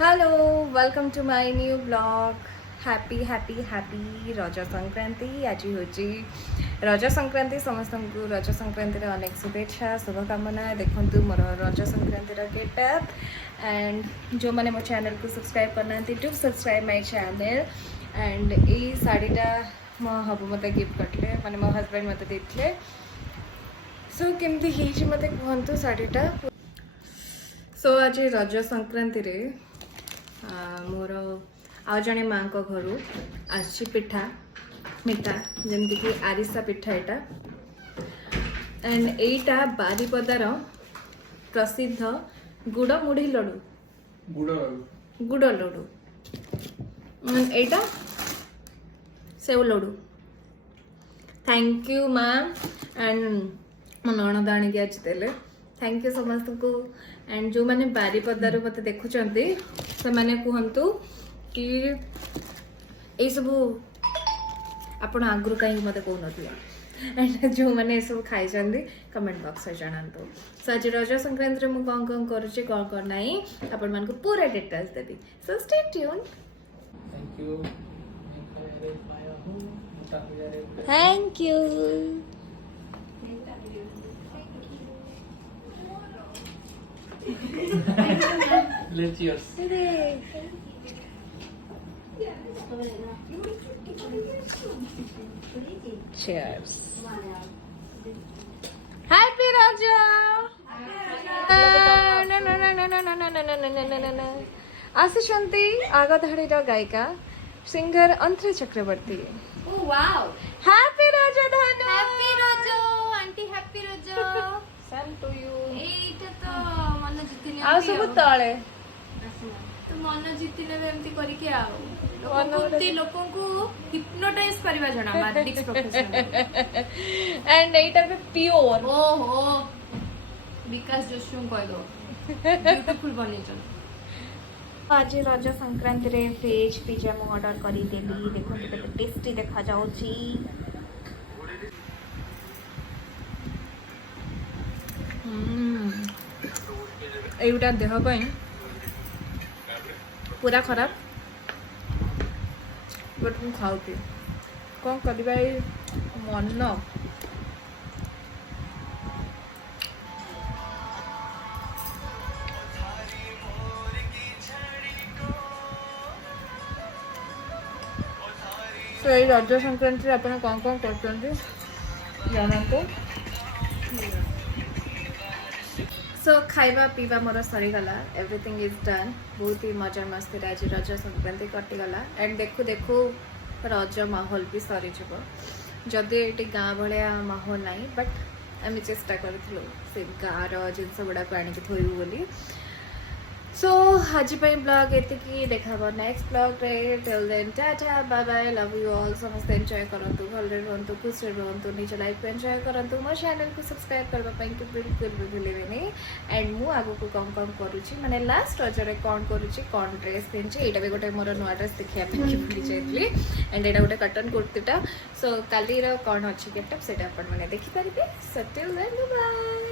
Hello welcome to my new blog happy happy happy Raja Sankranti आज हूँ रज संक्रांति समस्त को रज संक्रांति अनेक शुभेच्छा शुभकामना देखु मोर रज संक्रांति गेटअप एंड जो मैंने मो चैनल को सब्सक्राइब करना do subscribe my channel and ये साड़ीटा मो हबू मत गिफ्ट करते माने मो हस्बैंड मत देते सो केमती मत कहतु साड़ीटा सो आज रज संक्रांति रे मोर आउ जड़े माँ घर आसी पिठा मिठा जमती कि आरिसा पिठा एंड एटा बारिपदार प्रसिद्ध गुड़ मुढ़ी लड्डू गुड़ लड्डू एटा सेव लड्डू थैंक यू माँ एंड मो नणद आणिक आज देले थैंक यू समस्त को एंड जो मैंने बारिपदार मत देखुं से मैंने कहतु कि ये सब आप आगु कहीं मत कहन एंड जो मैंने सब खाई कमेंट बॉक्स में जानतु सो आज रज संक्रांति में कौन कौन करुच्ची कौन कौन ना आपण मान पूरा डिटेल्स देवी so stay tune thank you Let's yours. Cheers. Happy Raja. आसिशंती आगधाड़ी गायिका singer Antara Chakraborty Oh wow! Happy Raja धानु Happy Rojo, auntie happy Rojo. Same to you ଏଇଟା ତ ମନ ଜିତିନି ଆଉ ସବୁ ତଳେ ତ ମନ ଜିତିଲେ ଏମିତି କରିକି ଆଉ ମନ ଗୋଟେ- ଲୋକଙ୍କୁ ହିପ୍ନୋଟାଇଜ କରିବା ଜଣା ମାର୍ଡିକ୍ସ ପ୍ରୋଫେସର एंड एटा भी प्योर ଓହୋ ବିକାଶ ଯୋଶୀଙ୍କୁ କହିଦବ ବ୍ୟୁଟିଫୁल ବନେଇଛନ୍ତି आज रज संक्रांति रे वेज पिज्जा मु ऑर्डर करी देली देखो केते टेस्टी देखा जाउची एटा देह पई पूरा खराब बट मु खाउती कौन करबा मन तो ये रज संक्रांति आप कौन कौन कर जानते सो खाइबा पीवा मोर सरीगला एवरीथिंग इज डन बहुत ही मजा मस्ती आज रज संक्रांति कटिगला एंड देखु देखु रज माहौल भी सरी जदि ये गाँ भाया माहौल ना बट आम चेष्टा करूँ से गाँव जिनस गुड़ाक आणिक थोबू बोली सो आज ब्लॉग ये देखा नेक्स्ट ब्लॉग रे till then tata bye bye love you all समस्त एंजॉय करंतु भले रहंतु खुश रहंतु निज लाइफ को एंजॉय करंतु मो चैनल को सब्सक्राइब करबा पई कि बिल्कुल भी भूलिबेनी एंड मु आगु को कम करूची माने लास्ट रजरे कोन करूची कोन ड्रेस पिनची एटा भी गोटे मोर नुआ ड्रेस देखिया पे कि भूली जाइतली एंड एटा गोटे कॉटन कुर्तीटा सो काली रो कोन अछि गेटअप सेटा अपन माने देखि परिबे सो टिल देन बाय